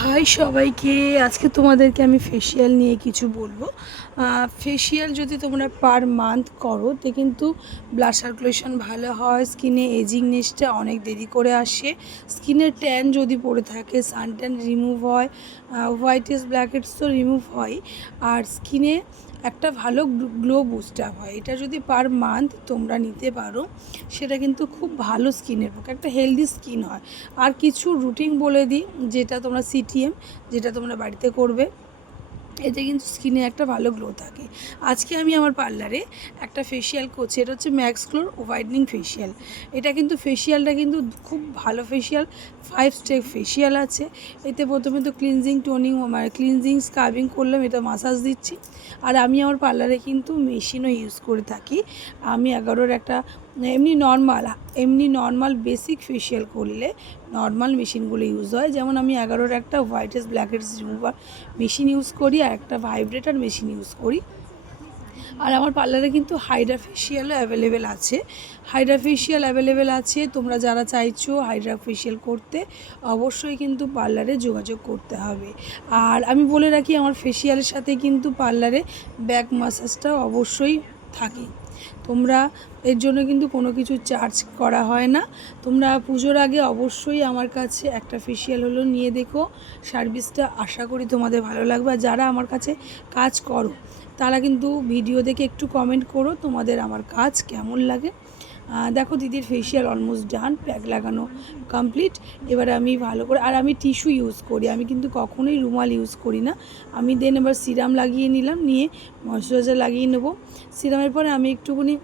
High সবাইকে, আজকে তোমাদেরকে আমি ফেসিয়াল নিয়ে কিছু বলবো। ফেসিয়াল যদি তোমরা পার মান্থ করো তো কিন্তু ব্লাড সার্কুলেশন ভালো হয়, স্কিনে এজিংনেসটা অনেক দেরি করে আসে, স্কিনের ট্যান যদি পড়ে থাকে সান ট্যান রিমুভ হয়, হোয়াইট হেডস ব্ল্যাক হেডস তো রিমুভ হয়, আর স্কিনে একটা ভালো গ্লো বুস্ট আপ হয়। এটা যদি পার মান্থ তোমরা নিতে পারো সেটা কিন্তু খুব ভালো স্কিনের পক্ষে, একটা হেলদি স্কিন হয়। আর কিছু রুটিন বলে দিই, যেটা তোমরা সিটিএম, যেটা তোমরা বাড়িতে করবে, এতে কিন্তু স্কিনে একটা ভালো গ্লো থাকে। আজকে আমি আমার পার্লারে একটা ফেসিয়াল করছি, এটা হচ্ছে ম্যাক্স গ্লোর হোয়াইটনিং ফেসিয়াল। এটা কিন্তু ফেসিয়ালটা কিন্তু খুব ভালো ফেসিয়াল, 5 স্টেপ ফেসিয়াল আছে। এতে প্রথমে তো ক্লিনজিং টোনিং মানে ক্লিনজিং স্ক্রাবিং করলাম, এটা মাসাজ দিচ্ছি। আর আমি আমার পার্লারে কিন্তু মেশিনও ইউজ করে থাকি। আমি 11-র একটা এমনি নর্মাল বেসিক ফেসিয়াল করলে নর্মাল মেশিনগুলো ইউজ হয়। যেমন আমি 11-র একটা whiteheads blackheads remover machine use করি আর একটা ভাইব্রেটার মেশিন ইউজ করি। আর আমার পার্লারে কিন্তু হাইড্রা ফেসিয়ালও অ্যাভেলেবেল আছে। তোমরা যারা চাইছো হাইড্রা ফেসিয়াল করতে, অবশ্যই কিন্তু পার্লারে যোগাযোগ করতে হবে। আর আমি বলে রাখি, আমার ফেসিয়ালের সাথে কিন্তু পার্লারে ব্যাক ম্যাসাজটাও অবশ্যই থাকে। তোমরা এর জন্য কিন্তু কোনো কিছু চার্জ করা হয় না। তোমরা পুজোর আগে অবশ্যই আমার কাছে একটা ফেসিয়াল হলো নিয়ে দেখো, সার্ভিসটা আশা করি তোমাদের ভালো লাগবে। আর যারা আমার কাছে কাজ করো তারা কিন্তু ভিডিও দেখে একটু কমেন্ট করো তোমাদের আমার কাজ কেমন লাগে। দেখো দিদির ফেসিয়াল অলমোস্ট ডান, প্যাক লাগানো কমপ্লিট। এবারে আমি ভালো করে, আর আমি টিস্যু ইউজ করি, আমি কিন্তু কখনোই রুমাল ইউজ করি না। আমি দেন এবার সিরাম লাগিয়ে নিলাম, নিয়ে ময়শ্চারাইজার লাগিয়ে নেবো। সিরামের পরে আমি একটুখানি